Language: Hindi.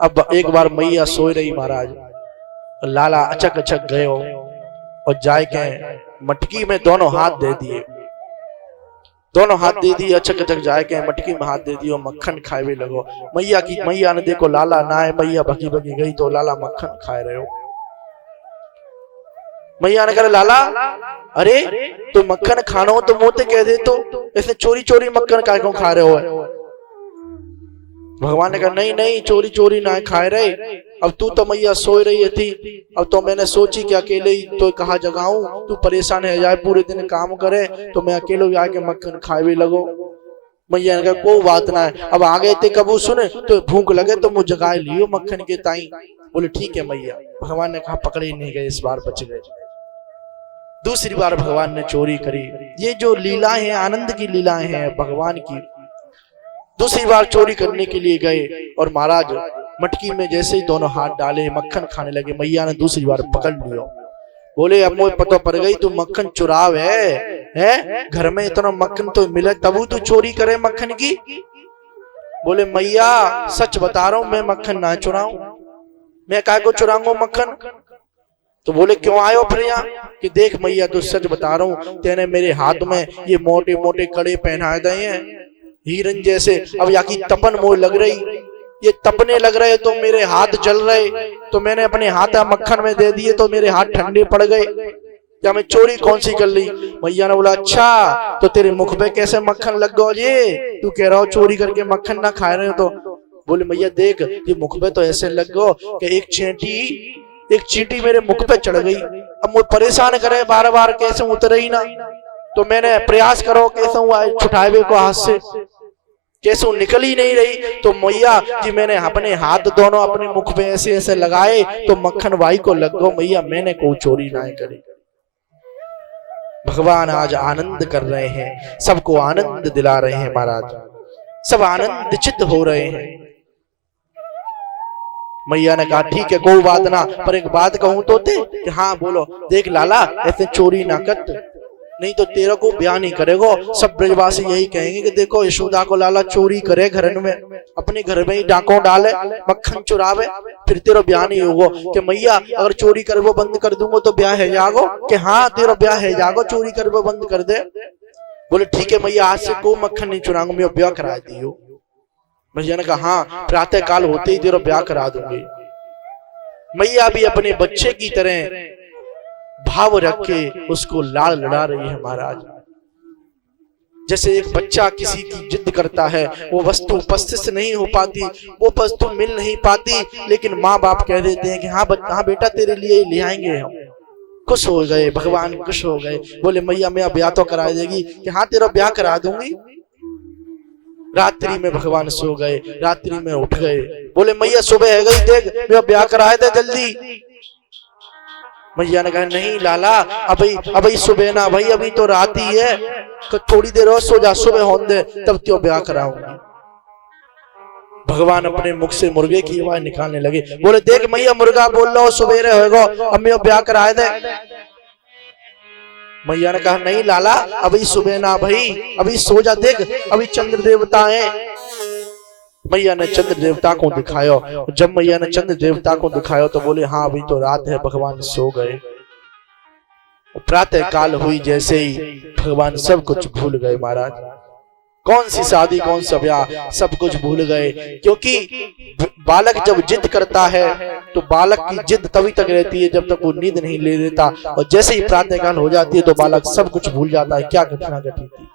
अब एक बार मैया सोई रही महाराज, लाला अचक अचक गयो और जाए के मटकी में दोनों हाथ दे दिए, दोनों हाथ दे दिए, अचक अचक जाए के मटकी में हाथ दे दियो, मक्खन खाए लगो। मैया ने देखो लाला ना है, मैया भगी भगी गई तो लाला मक्खन खाए रहे हो। मैया ने कहा लाला अरे तो मक्खन खाना हो तो मुंह कह दे, तो ऐसे चोरी चोरी मक्खन काय को खा रहे हो। भगवान ने कहा नहीं नहीं चोरी चोरी ना खाए रहे, अब तू तो मैया सोई रही थी, अब तो मैंने सोची कि अकेले ही तो कहा जगाऊं, तू परेशान है जाए पूरे दिन काम करे तो मैं अकेले आके मक्खन खाए भी लगो। मैया ने कहा कोई बात ना है, अब आ गए थे कबू सुने तो भूख लगे तो मुझे जगाए लियो मक्खन के ताई। बोले ठीक है मैया। भगवान ने कहा पकड़े नहीं गए, इस बार बच गए। दूसरी बार भगवान ने चोरी करी। ये जो लीलाएं हैं आनंद की लीलाएं हैं भगवान की। दूसरी बार चोरी करने के लिए गए और महाराज मटकी में जैसे ही दोनों हाथ डाले मक्खन खाने लगे। मैया ने दूसरी बार पकड़ लिया। बोले अब मुझे पता पड़ गई तू मक्खन चुराव है? घर में इतना मक्खन तो मिले तब तू चोरी करे मक्खन की। बोले मैया सच बता रहा हूं मैं मक्खन ना चुराऊं, मैं काय को चुराऊंगा मक्खन। तो बोले क्यों आयो फिर यहाँ? कि देख मैया तो सच बता रहा हूँ, तेने मेरे हाथ में ये मोटे मोटे कड़े पहनाए गए हैं हिरन जैसे, अब यहाँ की तपन मोह लग रही, ये तपने लग रहे तो मेरे हाथ जल रहे, तो मैंने अपने हाथ मक्खन में दे दिए तो मेरे हाथ ठंडे पड़ गए, या मैं चोरी कौन सी कर ली। मैया ने बोला अच्छा तो तेरे मुख पे कैसे मक्खन लग गया ये, तू कह रहा हो चोरी करके मक्खन ना खा रहे हो तो। बोले मैया देख ये मुख पे तो ऐसे लग गो कि एक चींटी मेरे मुख पे चढ़ गई, अब मुझे परेशान करे बार बार कैसे उतरे ही ना, तो मैंने प्रयास करो कैसे छुटावे को हाथ से, कैसे निकल ही नहीं रही। तो मैया जी मैंने अपने हाथ दोनों अपने मुख पे ऐसे ऐसे लगाए तो मक्खन वाई को लग गो। मैया मैंने कोई चोरी ना करी। भगवान आज आनंद कर रहे हैं, सबको आनंद दिला रहे हैं महाराज, सब आनंदित हो रहे हैं। मैया ने कहा ठीक है कोई बात ना, पर एक बात कहूं तो थे कि हाँ बोलो। देख लाला ऐसे चोरी ना कर, नहीं तो तेरा को ब्याह नहीं करेगा। सब ब्रजवासी यही कहेंगे कि देखो यशोदा को लाला चोरी करे घर में, अपने घर में ही डाकों डाले मक्खन चुरावे, फिर तेरा ब्याह नहीं होगा। कि मैया अगर चोरी कर वो बंद कर दूंगा तो ब्याह है जागो। कि हाँ तेरा ब्याह है जागो, चोरी कर वो बंद कर दे। बोले ठीक है मैया आज से कोई मक्खन नहीं चुराऊंगा, मैं ब्याह करा दियो। मैया ने कहा हाँ प्रातः काल होते ही तेरा ब्याह करा दूंगी। मैया भी अपने बच्चे की तरह भाव रख के उसको लाड़ लड़ा रही है महाराज। जैसे एक बच्चा किसी की जिद करता है, वो वस्तु उपस्थित नहीं हो पाती, वो वस्तु मिल नहीं पाती, लेकिन माँ बाप कह देते हैं कि हाँ बेटा तेरे लिए ले आएंगे हम। खुश हो गए, भगवान खुश हो गए। बोले मैया मैं ब्याह तो करा देगी। कि हाँ तेरा ब्याह करा दूंगी। रात्रि में भगवान सो गए, रात्रि में उठ गए। बोले मैया सुबह है गई, देख मैं ब्याह कराए थे जल्दी। मैया ने कहा नहीं लाला अभी सुबह ना भाई, अभी तो रात ही है, तो थोड़ी देर और सो जा, सुबह होने दे तब क्यों ब्याह कराऊंगी। भगवान अपने मुख से मुर्गे की आवाज निकालने लगे। बोले देख मैया मुर्गा बोल रहा हो सुबेरे होगा, अब मैं ब्याह कराए दे। मैया ने कहा नहीं लाला अभी सुबह ना भाई, अभी सो जा, देख अभी चंद्र देवता है। मैया ने चंद्र देवता को दिखाया। जब मैया ने चंद्र देवता को दिखाया तो बोले हाँ अभी तो रात है, भगवान सो गए। प्रातः काल हुई जैसे ही भगवान सब कुछ भूल गए महाराज। कौन सी शादी कौन सा ब्याह, सब कुछ भूल गए। क्योंकि बालक जब जिद करता है तो बालक की जिद तभी तक रहती है जब तक वो नींद नहीं ले लेता, और जैसे ही प्रातः काल हो जाती है तो बालक सब कुछ भूल जाता है। क्या घटना घटी थी।